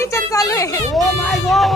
Kitchen चालू आहे. Oh my God.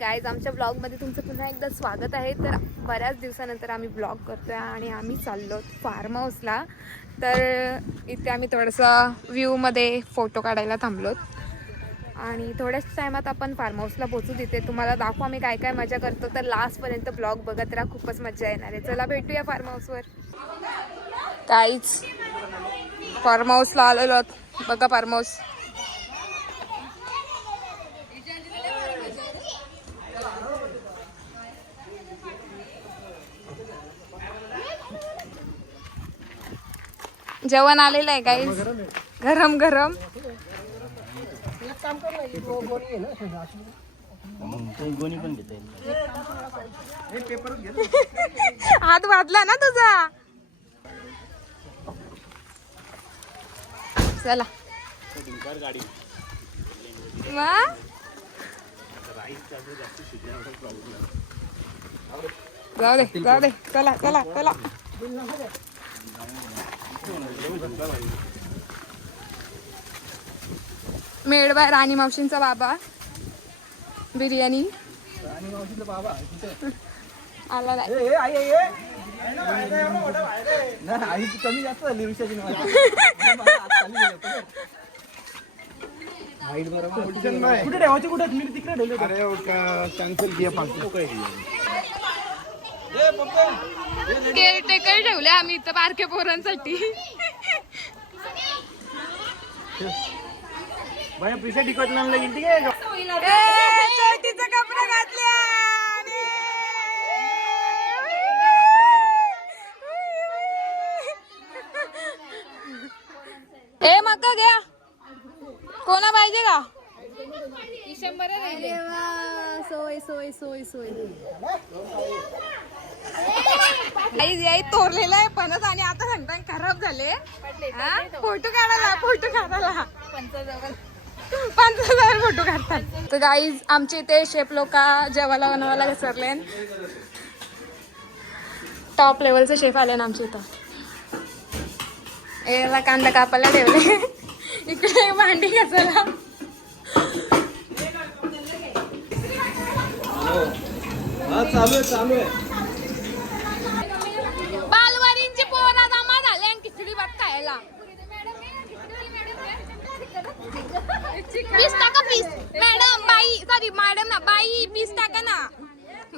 Guys आमच्या ब्लॉगमध्ये तुमचं पुन्हा एकदा स्वागत आहे. तर बऱ्याच दिवसानंतर आम्ही ब्लॉग करतो आहे आणि आम्ही चाललो फार्म हाऊसला. तर इथे आम्ही थोडंसं व्ह्यूमध्ये फोटो काढायला थांबलोत आणि थोड्याच टायमात आपण फार्म हाऊसला पोचू. तिथे तुम्हाला दाखवू आम्ही काय काय मजा करतो. तर लास्टपर्यंत ब्लॉग बघत राहा, खूपच मजा येणार आहे. चला भेटूया फार्म हाऊसवर. काहीच फार्म हाऊसला आलेलो आहोत. बघा फार्म हाऊस. जेवण आलेलं आहे गाईज, गरम गरम. हात वाजला ना तुझा. चला जाऊ दे जाऊ दे. चला चला चला. मेडबाय राणी मावशींचा बाबा बिर्याणी आला नाही. कमी जास्त झाली ऋषाची. कुठे ठेवायची, कुठे मी तिकडे ठेवले. अरे कॅन्सल किया. केअरटेकर ठेवले आम्ही इथं बारक्या पोरांसाठी. पैसे टिकट लागला गेली काय तिचा कपडा घातल्या. ए मका घ्या, कोणा पाहिजे का? 100 सोय सोय सोय सोय. आई तोरलेला आहे फणस आणि आता सांगता खराब झाले. फोटो काढायला, फोटो काढायला 5,000 फोटो काढतात. तर गाईज आमच्या इथे शेफ लोक जेवायला बनवायला घसरले. टॉप लेवलचे शेफ आले ना आमच्या इथं. याला कांदा कापायला ठेवले, इकडे भांडी घासायला. चालू चालू आहे. बालवाडींची पोरा जमा झाले आणि खिचडी भात खायला. पीस टाका, पीस. मॅडम बाई, सॉरी मॅडम ना बाई, पीस टाका ना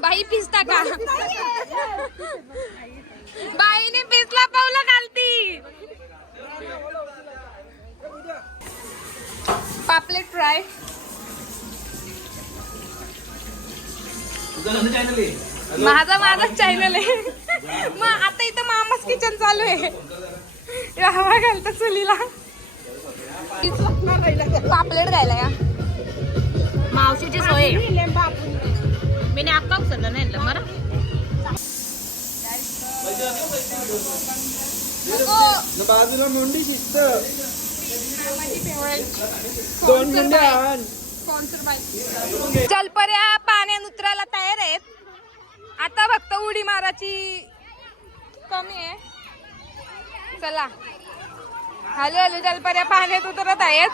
बाई, पीस टाका. बाईने पीसला पावलं घालती. पापलेट फ्राय. माझाच चॅनल आहे. मग आता इथं मामाच किचन चालू आहे. हवा घालतात चुलीला. पापलेट घ्यायला या मावशीची सोय. मी अक्का उचललं नाही बरं. बाजूला मुंडी शिस्त. 2 मुंड्या. जलपर्या पाण्यात उतरायला तयार आहेत. आता फक्त उडी माराची कमी आहे. चला हॅलो हॅलो. जलपर्या पाण्यात उतरत आहेत.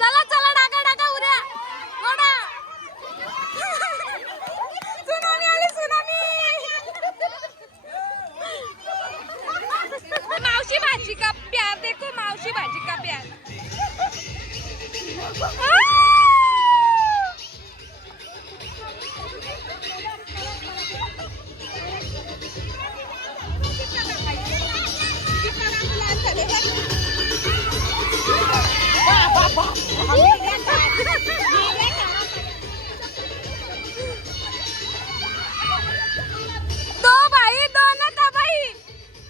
चला चला टाका टाका उड्या. सुनामी आली, सुनामी. मावशी भाजी का प्यार देखो, मावशी भाजी का प्यार. तो भाई, दोन का भाई.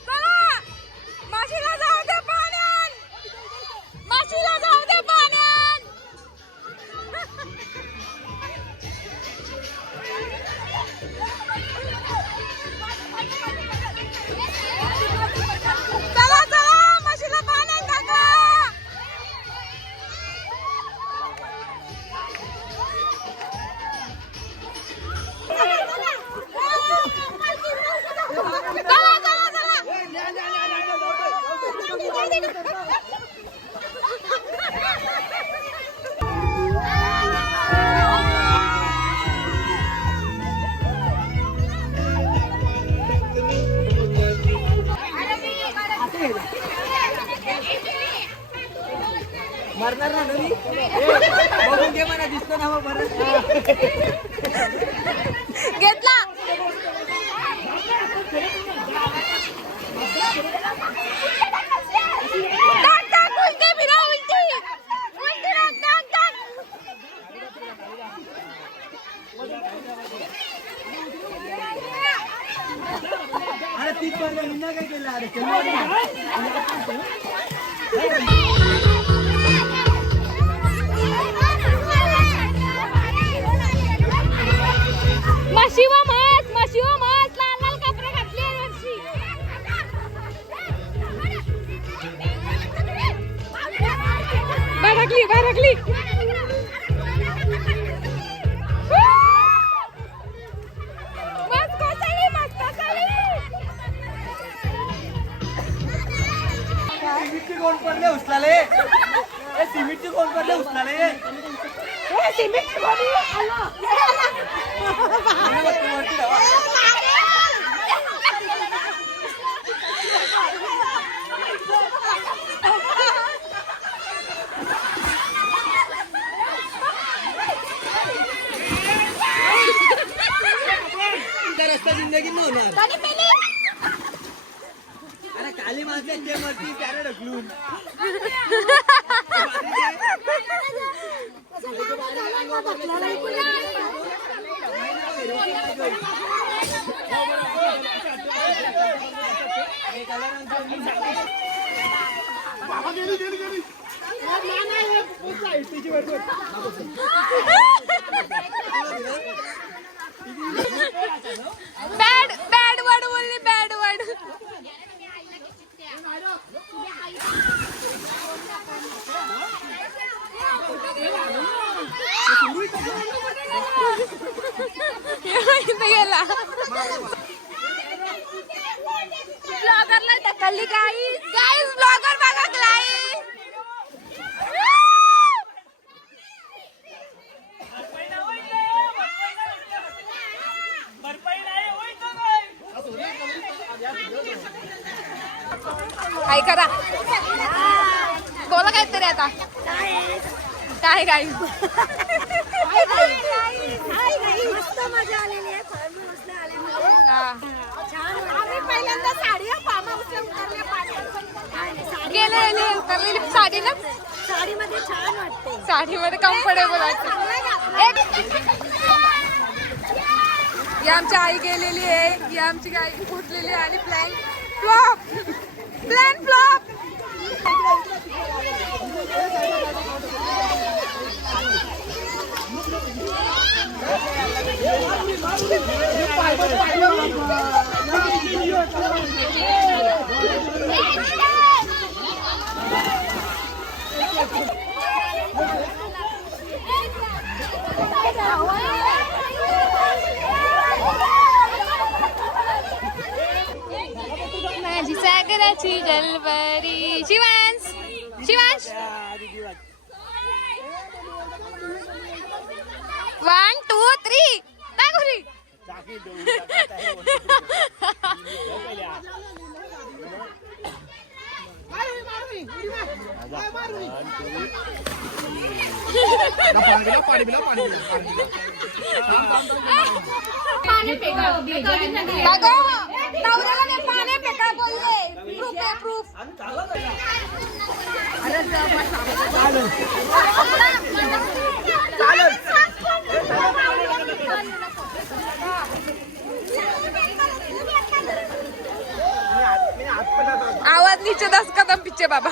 चला माशीला जाऊ दे पाण्यात, माशीला जाऊ दे पाण्यात. बघून घे मला दिसतो ना मग बरं. घेतला. टाक, टाक, उलटी फिरव, उलटी. उलटी टाक, टाक, टाक. अरे तीच पडलं मी काय केलं अरे म्हशीवा म्हस, म्हशीवा म्हस, लाल लाल कपडे घातले यावर्षी. Broccoli, broccoli. मस्त कोसळली, मस्त कोसळली. सिमेंटची कोण पडले उचलाले सिमेंटची कोण पडले उचलाले सिमेंट रस्ता जिंदगी न होणार अरे खाली माणसं ते मरती त्याला ढकलून बॅड बॅड वर्ड बोलली, बॅड वर्ड. गेला ब्लॉगरला ढकलली. गाईस गाईस ब्लॉगर बघा गाईस. काय करा, बोला काहीतरी आता. काय गाईस मस्त मजा आलेली आहे. फार्म हाऊसला आल्यामुळे हा. छान. आम्ही पहिल्यांदा साडी फार्म हाऊसला उतरल्या पाण्यात. गेले उतरलेली साडी ना, साडीमध्ये छान वाटते. साडीमध्ये कम्फर्टेबल वाटतं. ही आमची आई गेलेली आहे, ही आमची गाई फुटलेली आहे आणि प्लॅन फ्लॉप, प्लॅन फ्लॉप. माझी सागराची जलपरी. शिवांश, शिवांश. 1 2 3 दाखवली. नवऱ्याला पाणी फेका बोलले. प्रूफ आहे, प्रूफ. आवाज नीचे 10 कदम पीछे बाबा.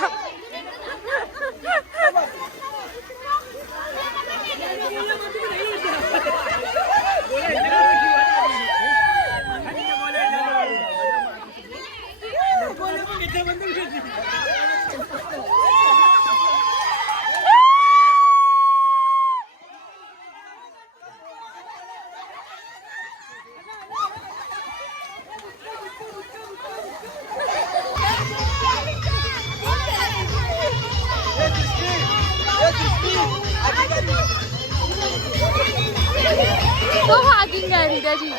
तो हागिंग गाडी त्याची.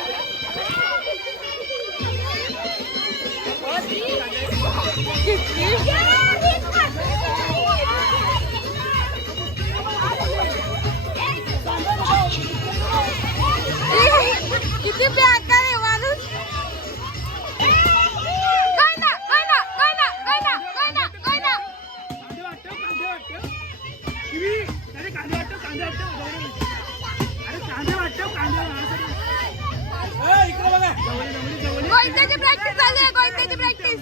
प्रॅक्टिस चालू आहे गोंट्याची प्रॅक्टिस.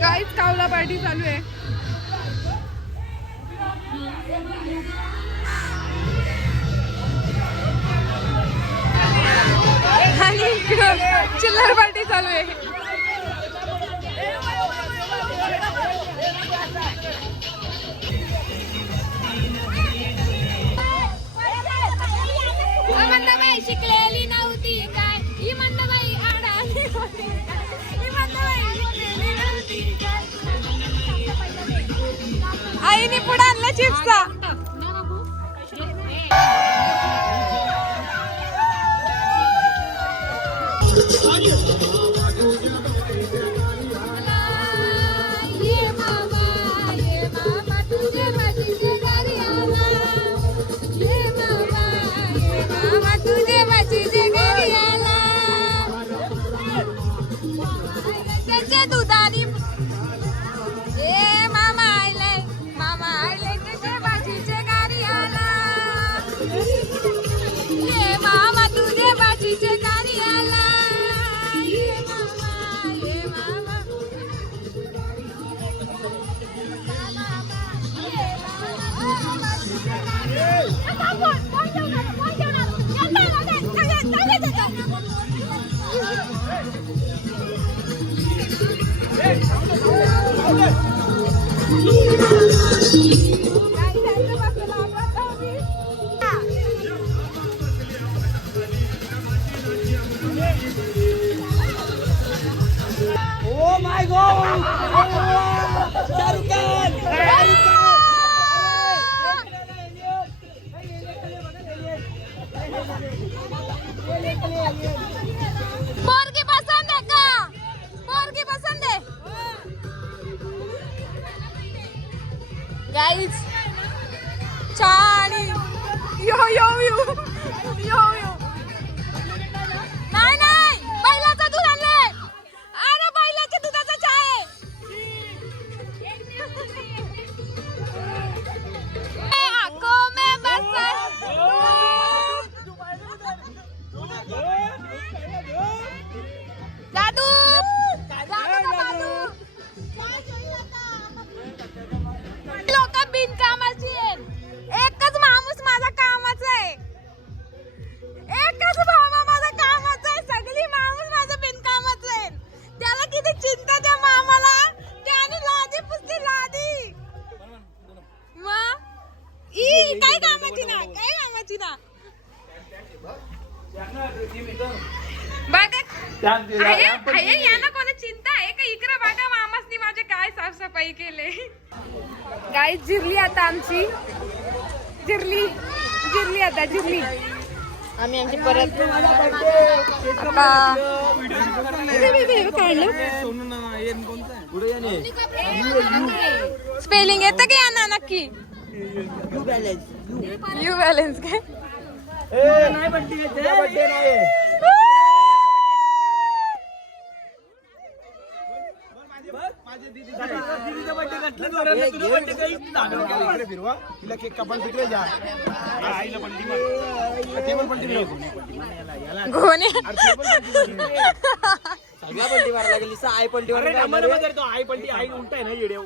गाईच कावला पार्टी चालू आहे. आणि चिल्लर पार्टी चालू आहे. मंदाबाई शिकलेली नव्हती काय, ही मंदाबाई आडाली होती काय, ही मंदाबाई शिकलेली नव्हती काय. आईने पुढे आणला चिप्सचा. ये मामा तुझे माझीचे घरी आला. ये मामा तुझे माझीचे घरी आला. त्याचे दुधानी ये मामा आयले त्याचे माझीचे घरी आला. ये मामा तुझे माझीचे घरी आला. ये मामा Oh my God! Shahrukh Khan! पोरगी पसंद आहे का? पोरगी पसंद आहे. गाईज छान. यो यो यो यो यो. नाही नाही बैलाचं दूध आणलंय. अरे बैलाच्या दुधाचा चहा आहे. ए, आंखों में बसा. जादू लोक बिनकामाची आहेत. एकच माणूस माझा कामाचा आहे. एकच मामा माझा कामाचा आहे. सगळी माणूस माझा बिनकामाचा आहे. त्याला किती चिंता त्या मामाला. त्याने लादी पुसती लादी. मग काय कामाची ना, काय कामाची ना. बघा यांना कोणा चिंता आहे का? इकडे बघा मामासनी माझे काय साफसफाई केले. गाईज जिरली आता आमची. जिरली आता जिरली. आम्ही आमची परत आता स्पेलिंग येतं का यांना नक्की? यू बॅलन्स काय? इकडे फिरवा तिला केक कापायला तिकडे जा. आईला पलटी मार. टेबल पलटी फिरव. घोणे सगळ्या पलटी मारायला लागली. आई पलटी मार. आई पलटी आई उलटा आहे ना येडे.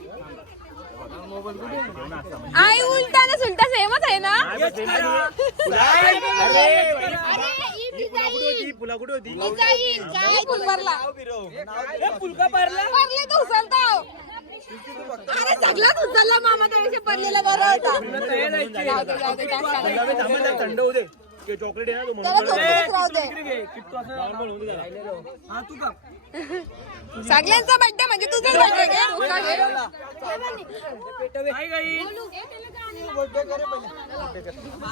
आई उलटा ना सुलटा सेमच आहे ना. फुला कुठे होती? पडले तो उचलता. अरे सगळ्यात उचलला मामा त्यापेक्षा पडलेला बरा होता. थंड होऊ दे. चॉकलेट आहे ना तो म्हणून. सगळ्यांचा बर्थडे म्हणजे तुझाच बर्थडे.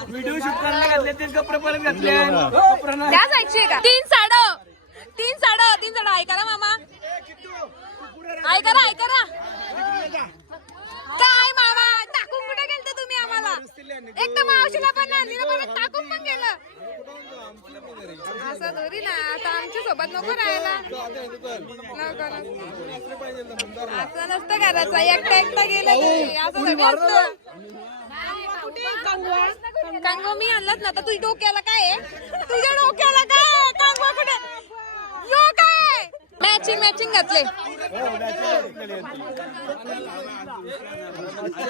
व्हिडिओ शूट करायला घातले ते कपडे परत घातले. त्या साईडची का? तीन साडं ऐका ना मामा. ऐका ना काय मामा टाकून कुठे गेलते तुम्ही आम्हाला? एक तर मावशीला पण नांदीला परत टाकून पण गेलं. असं थोडी ना, आता आमच्या सोबत नको राहायला. असं नसतं करायचं, एकटा गेलं तरी असं सगळं असतं. कांगवा मी आणलाच ना, तर तुझ्या डोक्याला काय आहे? तुझ्या डोक्याला काय आहे? कांगवा कुठे? यो काय मॅचिंग घातले.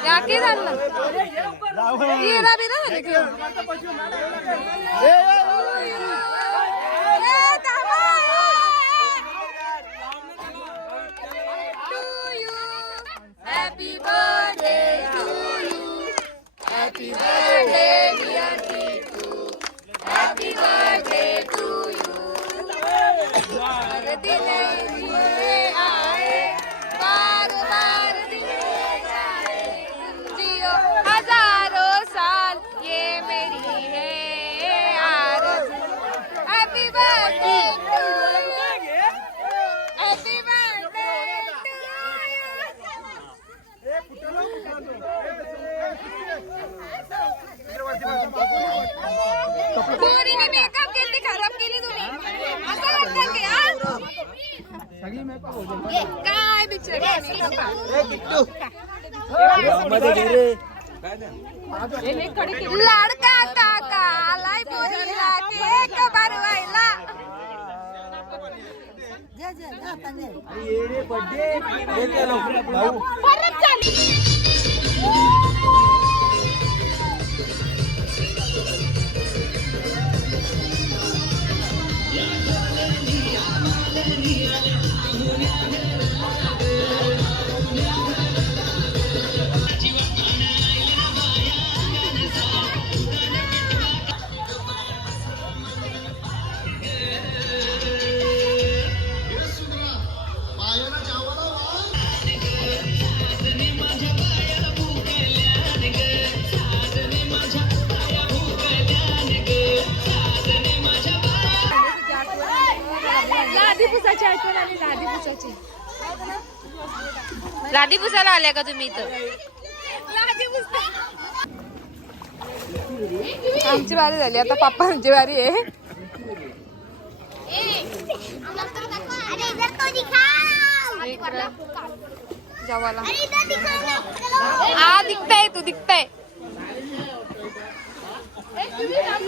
या की झालं हिरा बिरा झाले की Happy birthday to you. Happy birthday dear Titu. Happy birthday to you. हर दिन ये आए, बार बार दिन जाए, जियो हजारों साल, ये मेरी है आरज़ू. Happy birthday to you. Happy birthday to you. पोरीने मेकअप केली, खराब केली तुम्ही. असं वाटतं की काय बिचारी लाडका काका आलाय पोरीला केक भरवायला. परत चालली. लादी पुसायला आल्या का तुम्ही इथं? आमची वारी झाली, आता पप्पांची वारी आहे. जेवायला दिखताय तू दिखताय.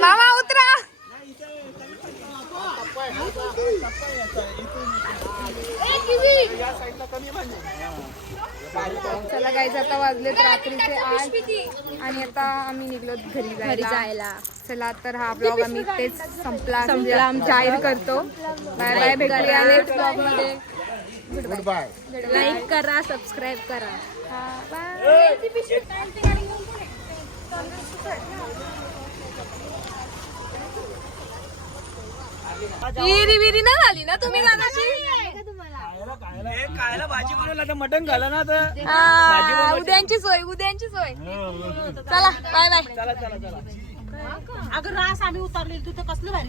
मामा उतरा. चला गाईज, आता वाजलेत रात्रीचे 8 आणि आता आम्ही निघलो घरी जायला. चला तर हा ब्लॉग आम्ही तेच संपला जाहीर करतो. बाय बाय, भेटूया नेक्स्ट ब्लॉग मध्ये. Goodbye. लाईक करा, सबस्क्राईब करा. विरी ना झाली ना तुम्ही भाजी बनवला मटण घाला ना तर उद्यांची सोय. चला बाय बाय. चला चला चला. अगं रास आम्ही उतरले, तू तर कसलं भारी